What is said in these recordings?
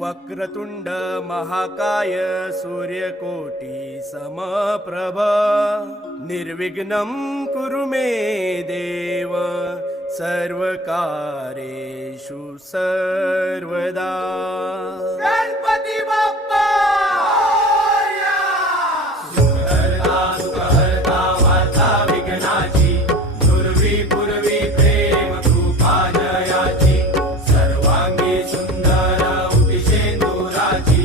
वक्रतुंड महाकाय सूर्यकोटी समप्रभ निर्विघ्नं कुरु मे देव सर्वकार्येषु सर्वदा। गणपती बाप्पा सुखहर्ता सुखहर्ता वार्ता विघ्नाची दुर्वी पूर्वी प्रेम कृपा जयाची सर्वांगी सुंदर उतिशेंदुराची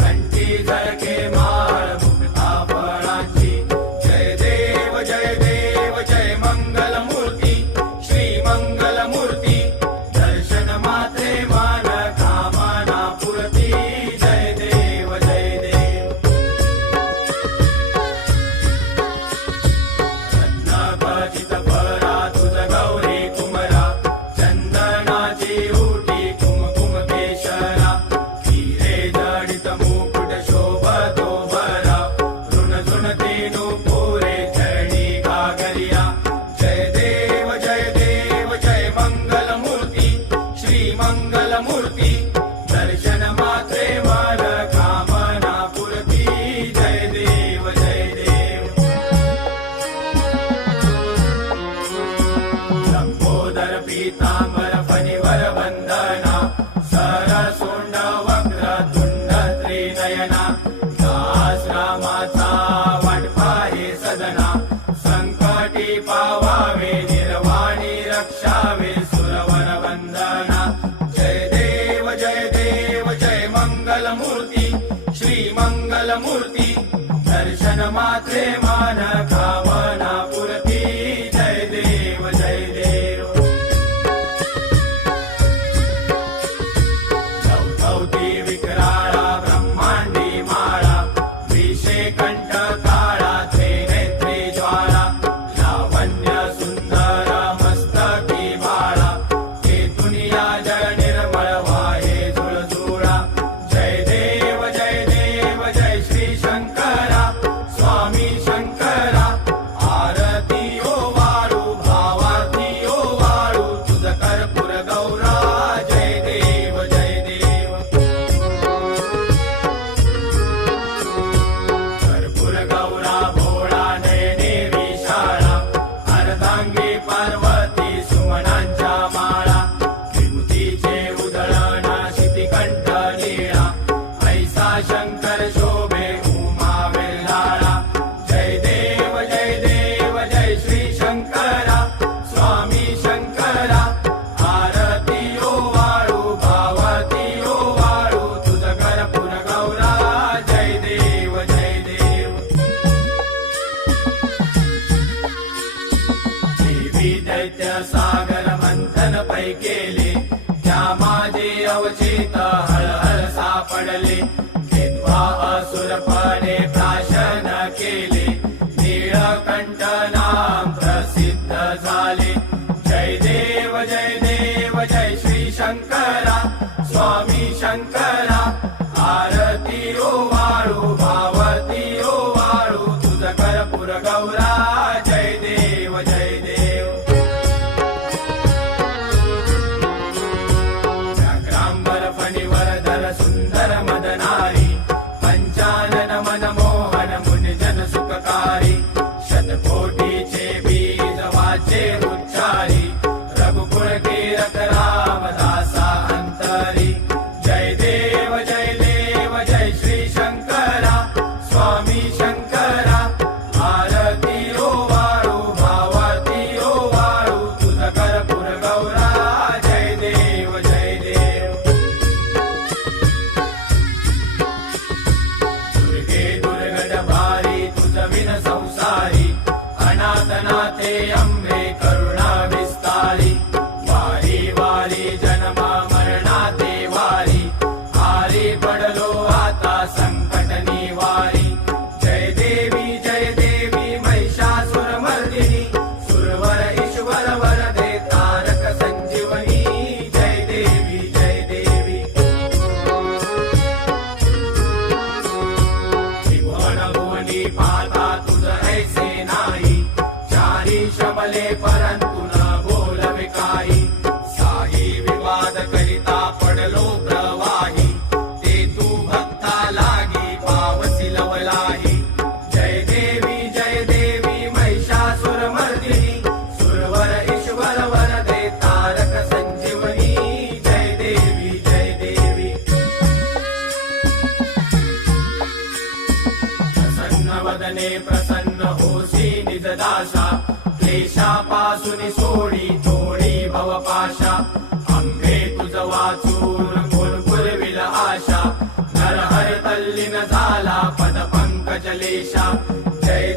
कंठी झळके माळ मुक्ता फळाची जय देव जय मंगलमूर्ती श्री मंगलमूर्ती दर्शन मात्रे मान कामना पूर्ती जय देव जय देव। रत्नाखचित भरा तुझ गौरी कुमरा चंदनाची उटी कुमकुम केशरा हिरे जडित मुकुट शोभतो भरा ऋण झुणती नुपुरे चरणी घागरिया जय देव जय मंगलमूर्ती श्री मंगलमूर्ती दर्शन मात्रे मन कामना पूर्ती जय देव जय देव। लंबोदर पीतांबर फणिवर वंदना सरसोंड वक्र तुंड त्रिनयना दास रामाचा वाटपा हे सदना संकटी पावावे निर्वाणी रक्षावे सुरवर वंदना जय देव जय मंगलमूर्ती श्री मंगलमूर्ती दर्शन मात्रे मान कामना पूर्ती जय देव जय देव। चौथौती विक्राळा ब्रह्मांडी माळा विषे कंठ काळा त्रिनेत्री ज्वाला लावण्य सुंदर मस्तकी बाळा हे दुनिया जय निर्मळ वाहे झुळझुळा जय देव जय श्री शंकरा स्वामी शंकरा आरती ओ वाळू भावाती ओ वाळू तुझ कर्पूर गौरा जय देव जय देव। कर्पूर गौरा भोळा नयने विशाळा अर्धांगी पार्वती सुमनांच्या माळा विभूतीचे उधळण शितिकंठ लीळा ऐसा शंकर शोभे उमा वेल्हाळा जय देव जय श्री शंकरा स्वामी शंकरा आरती ओ वाळू भावती ओ वाळू तुझ कर्पूर गौरा जय देव जय देव। देवी दैत्य सागर मंथन पै केले त्या माझे अवचित हळहळ सापडले विद्वा असुरपणे प्राशन केले नीळकंठ नाम प्रसिद्ध झाले जय देव जय श्री शंकरा स्वामी शंकरा आरती ओ वाळू भावती ओ वाळू तुझ कर्पूर गौरा जय देव जय देव। व्याघ्रांबर फणिवर धर सुंदर मदनारी पंचानन मनमोहन मुनिजन सुखकारी शतकोटीचे बीज वाचे उच्चारी रघुकुळ कीरत रामदासा अंतरी जय देव जय श्री शंकरा स्वामी शंकरा आरती ओ वाळू भावती ओ वाळू तुझ कर्पूर गौरा जय देव जय देव। दुर्गे दुर्गड भारी तुझ विन संसारी अनाथनाथे अंबे करुणा विस्तारी वारी वारी जन्म मरणाते वारी आरी पडलो आता संकट निवारी जय देवी महिषासुरमर्दिनी सुरवर ईश्वर वरदे तारक संजीवनी जय देवी त्रिभुवन भुवनी पाता तुझ ऐसे नाही चारी शबले परंतु न बोलवे काही साई विवाद करिता पडलो प्रवाही वदने प्रसन्न होसी निजदाशा क्लेशापासून सोडी तोडी भवपाशा अंबे तुझ वाचून कोण पुरविल आशा नरहर तल्लीन झाला पद पंकजलेशा जय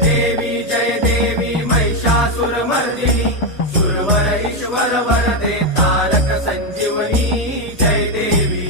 देवी महिषासुरमर्दिनी सुरवर ईश्वर वरदे तारक संजीवनी जय देवी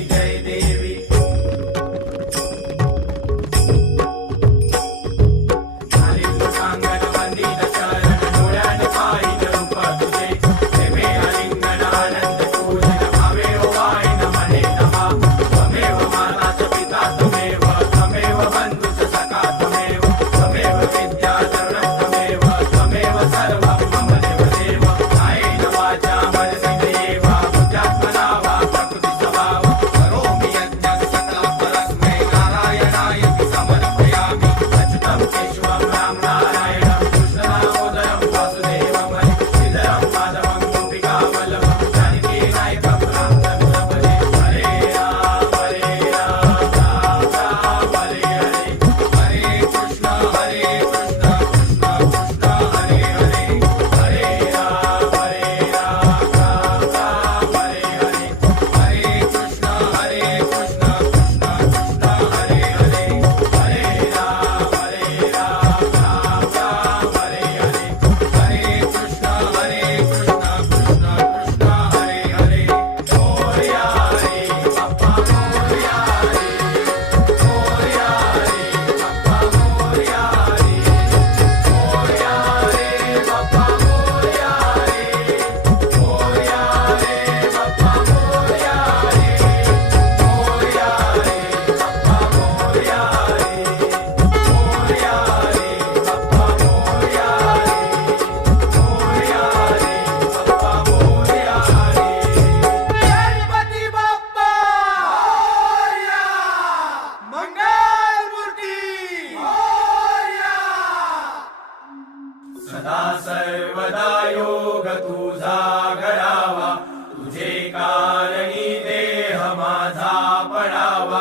सदा सर्वदा योग तुझा घडावा तुझे कारणी देह माझा पडावा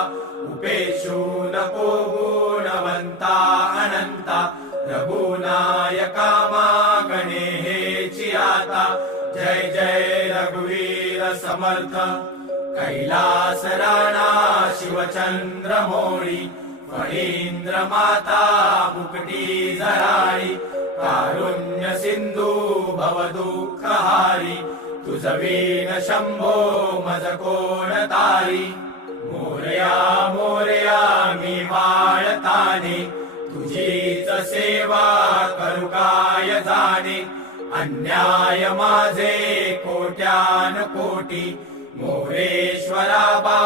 उपेक्षू नको गुणवंता अनंता रघुनायका मागणे हेची आता जय जय रघुवीर समर्थ कैलास राणा शिवचंद्र मोळी फणींद्र माता मुकटी जराळी कारुण्य सिंधू भव दुःखहारी तुझ वीण शंभो मज कोण तारी मोरया मोरया मी बाळताने तुझीच सेवा करू काय जाणे अन्याय माझे कोट्यान कोटी मोरेश्वरा बा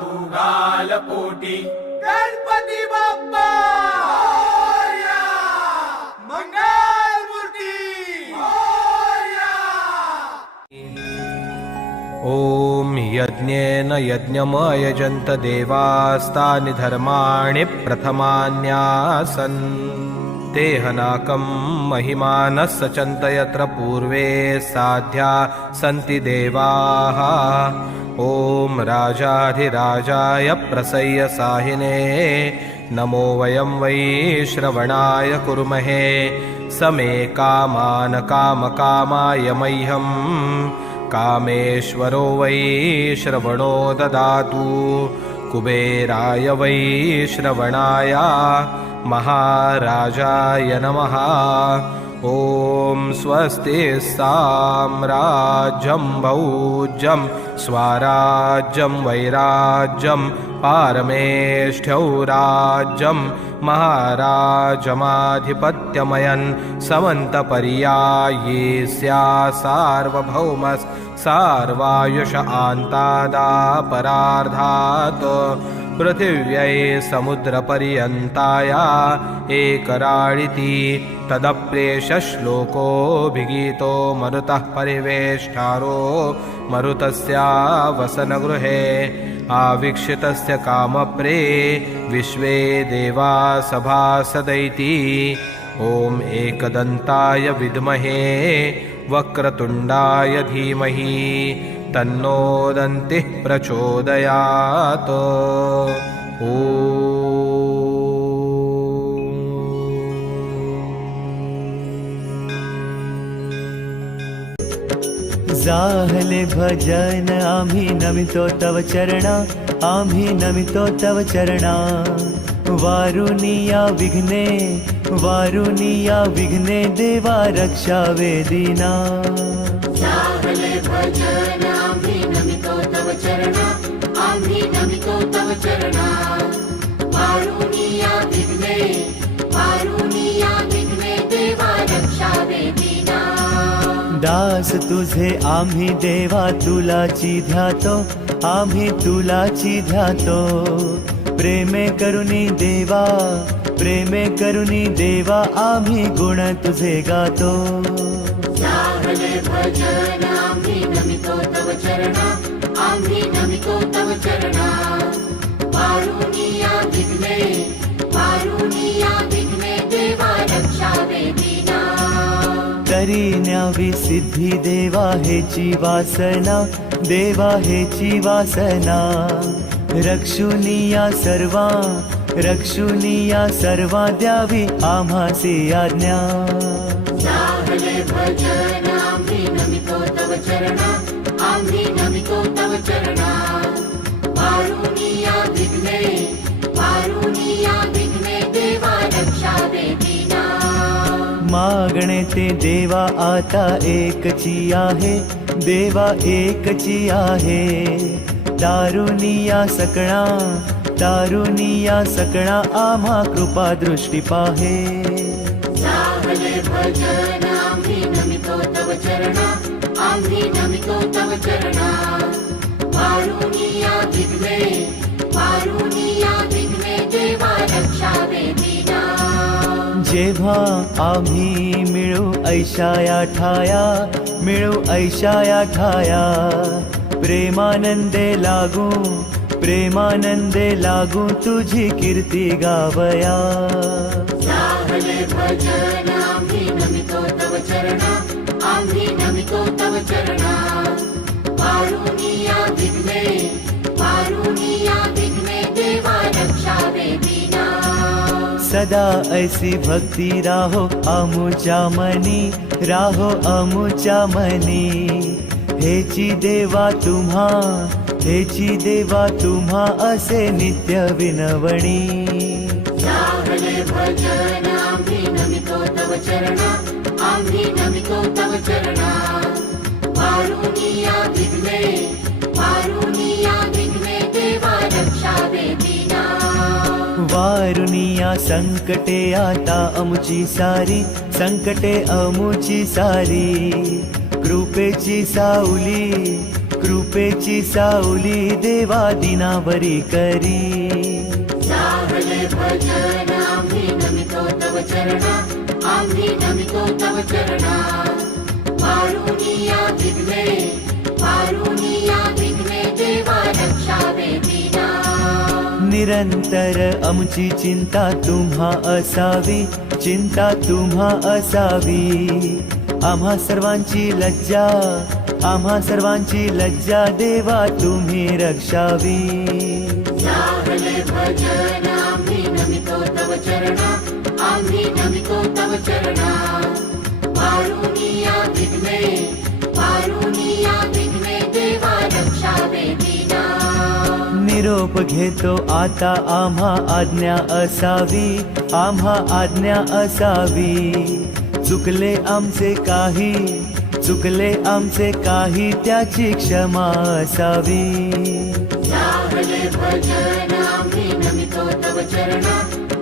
तू गाल पोटी गणपती बाप्पा मोरया, मंगल मूर्ती मोरया. ॐ यज्ञेन यज्ञमयजन्त देवास्तानि धर्माणि प्रथमान्यासन् तेहनाकं महिमानः सचन्त यत्र पूर्वे साध्या सन्ति देवाः ॐ राजाधिराजाय प्रसय्य साहिने नमो वयं वै श्रवणाय कुर्महे समे कामान् कामकामाय मह्यं कामेश्वरो वै श्रवणो ददातु कुबेराय वै श्रवणाय महाराजाय नमः ॐ स्वस्ति साम्राज्यं भौज्यं स्वराज्यं वैराज्यं पारमेष्ठ्यौ राज्यं महाराजमाधिपत्यमयन् समन्तपर्याये स्या सार्वभौमस् सार्वायुष आन्तादापरार्धात् पृथिव्यै समुद्रपर्यन्ताया एकराळिति तदप्रेषश्लोकोऽभिगीतो मरुतः परिवेष्टारो मरुतस्या वसनगृहे आवीक्षितस्य कामप्रे विश्वे देवा सभासदैति ॐ एकदन्ताय विद्महे वक्रतुण्डाय धीमहि तन्नो दन्तिः प्रचोदयात् ॐ जाहले भजन आम्ही नमितो तव चरणा, आम्ही नमितो तव चरणा. वारुनिया विघ्ने, वारुनिया विघ्ने देवा रक्षावे दीना. जाहले भजन आम्ही नमितो तव चरणा, आम्ही नमितो तव चरणा. वारुनिया विघ्ने, वारुनिया विघ्ने देवा रक्षावे दीना. दास तुझे आम्ही देवा तुलाची ध्यातो, आम्ही तुलाची ध्यातो. प्रेमे करुणी देवा, प्रेमे करुणी देवा आम्ही गुण तुझे गातो. जाहले भजन आम्ही नमितो तव चरणा, आम्ही नमितो तव चरणा. वारुनिया विघ्ने, वारुनिया विघ्ने देवा रक्षावे दीना. तरी न्यावी सिद्धी देवा हेची वासना, देवा हेची वासना. रक्षुनिया सर्वा, रक्षुनिया सर्वा द्यावी आम्हासी आज्ञा. जाहले भजन आम्ही नमितो तव चरणा, आम्ही नमितो तव चरणा. वारुनिया विघ्ने, वारुनिया विघ्ने देवा रक्षावे दीना. मागणे ते देवा आता एकची आहे, देवा एकची आहे. दारुनिया सकळा, दारुनिया सकळा आम्हा कृपा दृष्टी पाहे. जाहले भजन आम्ही नमितो तव चरणा, आम्ही नमितो तव चरणा. वारुनिया विघ्ने, वारुनिया विघ्ने देवा रक्षावे दीना. जेव्हा आम्ही मिळू ऐशाया ठाया, मिळू ऐशाया ठाया. प्रेमानंदे लागू, प्रेमानंदे लागू तुझी कीर्ती गावया. जाहले भजन आम्ही नमितो तव चरणा, आम्ही नमितो तव चरणा. वारुनिया विघ्ने, वारुनिया विघ्ने देवा रक्षावे दीना. सदा ऐसी भक्ती राहो आमुच्या मनी, राहो आमुच्या मनी. हेची देवा तुम्हा, हेची देवा तुम्हा असे नित्य विनवणी. जाहले भजन आम्ही नमितो तव चरणा, आम्ही नमितो तव चरणा. वारुनिया विघ्ने, वारुनिया विघ्ने देवा रक्षावे दीना. वारुनिया संकटे आता अमुची सारी, संकटे अमुची सारी. कृपेची सावली, कृपेची सावली देवा दिनावरी करी. जाहले भजन आम्ही नमितो तव चरणा, आम्ही नमितो तव चरणा. वारुनिया विघ्ने, वारुनिया विघ्ने देवा रक्षावे दीना. निरंतर आमची चिंता तुम्हा असावी, चिंता तुम्हा असावी. आम्हा सर्वांची लज्जा, आम्हा सर्वांची लज्जा देवा तुम्ही रक्षावी. जाहले भजन आम्ही नमितो तव चरणा, आम्ही नमितो तव चरणा. वारुनिया विघ्ने, वारुनिया विघ्ने देवा रक्षावे दीना. निरोप घेतो आता आम्हा आज्ञा असावी, आम्हा आज्ञा असावी. चुकले आमचे काही, चुकले आमचे काही त्याची क्षमा असावी. जाहले भजन आम्ही नमितो तव चरणा,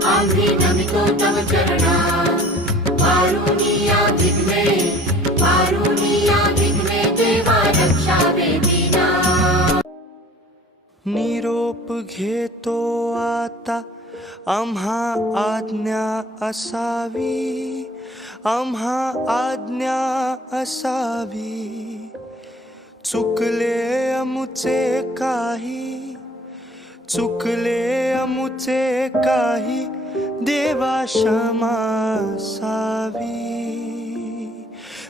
आम्ही नमितो तव चरणा. वारुनिया विघ्ने, वारुनिया विघ्ने देवा रक्षावे दीना. निरोप घेतो आता आम्हा आज्ञा असावी, आम्हा आज्ञा असावी. चुकले अमुचे काही, चुकले अमुचे काही देवा क्षमा असावी.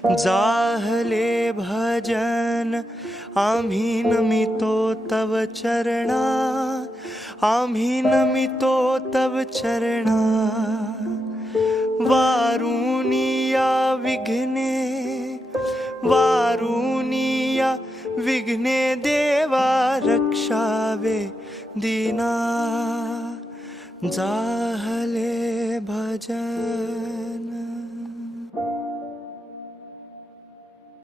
जाहले भजन आम्ही नमितो तव चरणा, आम्ही नमितो तव चरणा. वारुनिया विघ्ने, वारुनिया विघ्ने देवा रक्षावे दीना जाहले भजन